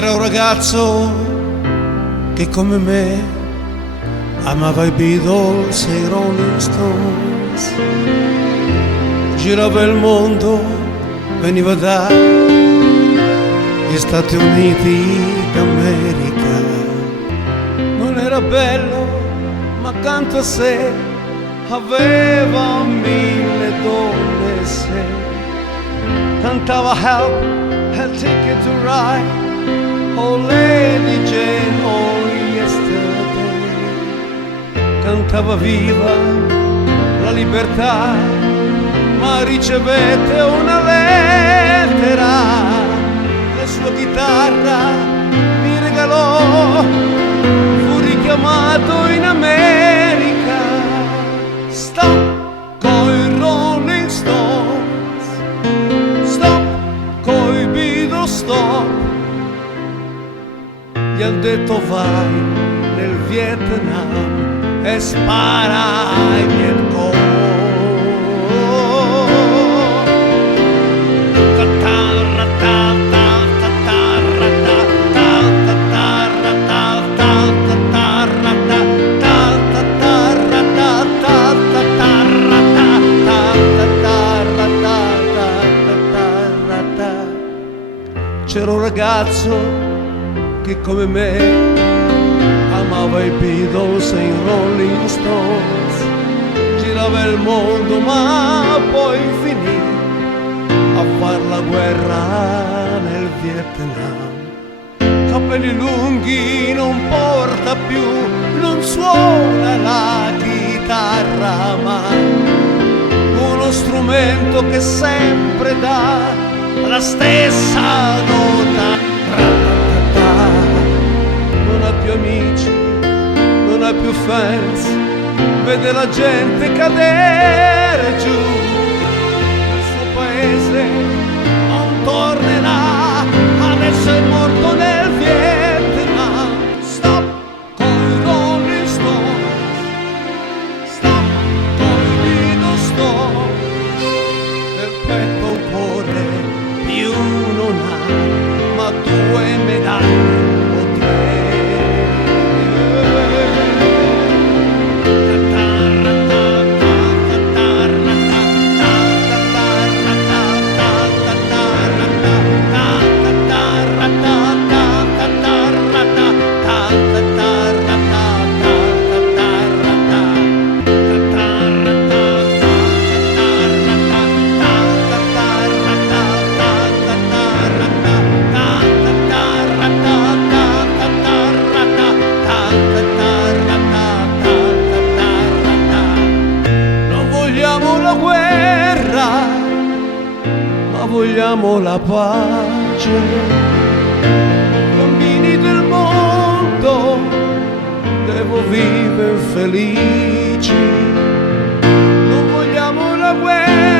C'era un ragazzo che come me amava i Beatles e i Rolling Stones, girava il mondo, veniva dagli Stati Uniti d'America. Non era bello, ma accanto a sé aveva 1000 donne se cantava Help, I'll take you to ride, oh Lady Jane, oh yesterday. Cantava viva la libertà, ma ricevette una lettera. La sua chitarra mi regalò, fu richiamato in America. Stop coi Rolling Stones, stop coi Beatles, stop. Gli han detto vai nel Vietnam e spara ai Vietcong. C'era un ragazzo che come me amava i Beatles e i Rolling Stones, girava il mondo ma poi finì a far la guerra nel Vietnam. Capelli lunghi, non porta più, non suona la chitarra ma uno strumento che sempre dà la stessa nota. Non ha più amici, non ha più fans, vede la gente cadere giù. Il suo paese non tornerà, adesso è morto nel Vietnam. Stop coi Rolling Stones, stop coi Beatles, stop. Nel petto un cuore più non ha, ma 2 medaglie o 3. Ma vogliamo la pace, bambini del mondo, devo vivere felici. Non vogliamo la guerra,